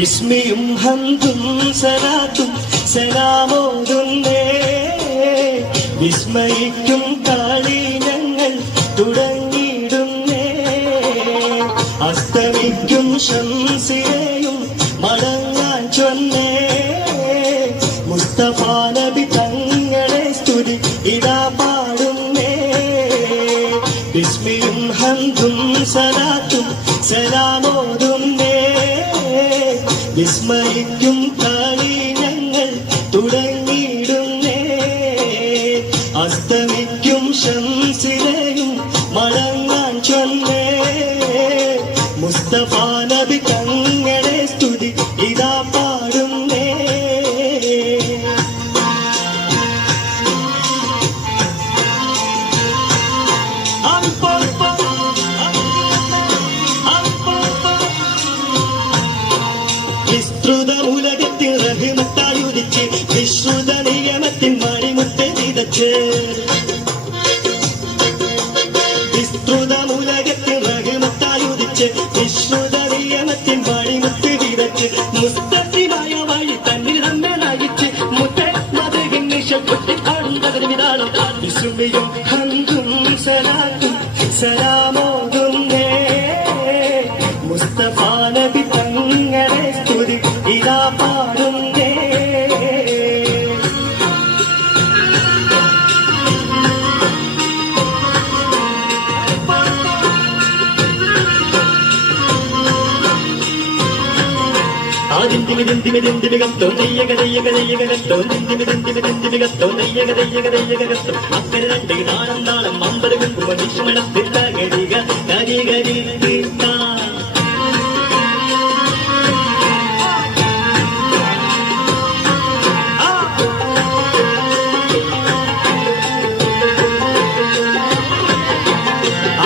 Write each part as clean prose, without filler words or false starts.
ബിസ്മിയും ഹംദും സലാത്തും സലാമോതുന്നേ വിസ്മയിക്കും കളി ഞങ്ങൾ തുടങ്ങിയിടുന്നേ അസ്തമിക്കും ശംസിനെയും മടങ്ങാൻ ചൊന്നേ മുസ്തഫ നബി തങ്ങളെ സ്തുതി ഇടാ പാടുന്നേ ബിസ്മിയും ഹംദും സലാത്തും സലാമോതുന്നേ വിസ്മയിക്കും കളി ഞങ്ങൾ തുടങ്ങിയിടുന്നേ അസ്തമിക്കും ശംസിനെയും മടങ്ങാൻ ചൊന്നേ മുസ്തഫ നബി തങ്ങളെ സ്തുതി ഇതാ പാടുന്നേ വിസ്തൃത ഉലകത്തിൽ റഹ്മത്തായുദിച്ച് വിശ്രുത നിയമത്തിൻ മണിമുത്ത് വിതച്ച് വിസ്തൃത ഉലകത്തിൽ റഹ്മത്തായുദിച്ച് വിശ്രുത നിയമത്തിൻ മണിമുത്ത് വിതച്ച് മുസ്തഫിമായ വഴി തന്നിൽ നമ്മെ നയിച്ച് മുത്തേ മതകിൻ നിശപ്പൊട്ടി ആടുന്നതിനാളും വിസ്മയും ഹംദും സലാത്തും സലാമോതുന്നേ മുസ്തഫ നബി തങ്ങളെ സ്തുതി ഇതാ പാടുന്നേ ആദിന്തിമികത്തോ നെയ്യകതയ്യകതയ്യകത്തോ നിന്തിമികത്തോ നെയ്യകതയ്യകതയ്യകത്തോ അക്കരെ രണ്ട് താളം താളം അമ്പത് കുങ്കുമ വിഷ്മണത്തിൽ തകരിക കരികരി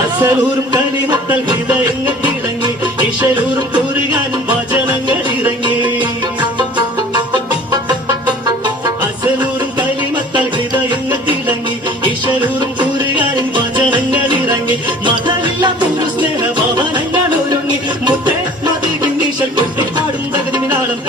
അസലൂറും കരിമത്തൽ ഹൃദയങ്ങൾ തിളങ്ങി ഇശലൂറും കൂറുകാനും വചനങ്ങൾ ഇറങ്ങി അസലൂറും കരിമത്തൽ ഹൃദയങ്ങൾ തിളങ്ങി ഇശലൂറും കൂറുകാനും വചനങ്ങൾ ഇറങ്ങി മതമില്ല പൂരു സ്നേഹ ഭവനങ്ങൾ ഒരുങ്ങി മുത്തേ മതികിൻ നിശൽ കൊട്ടി ആടും തകതിനാളം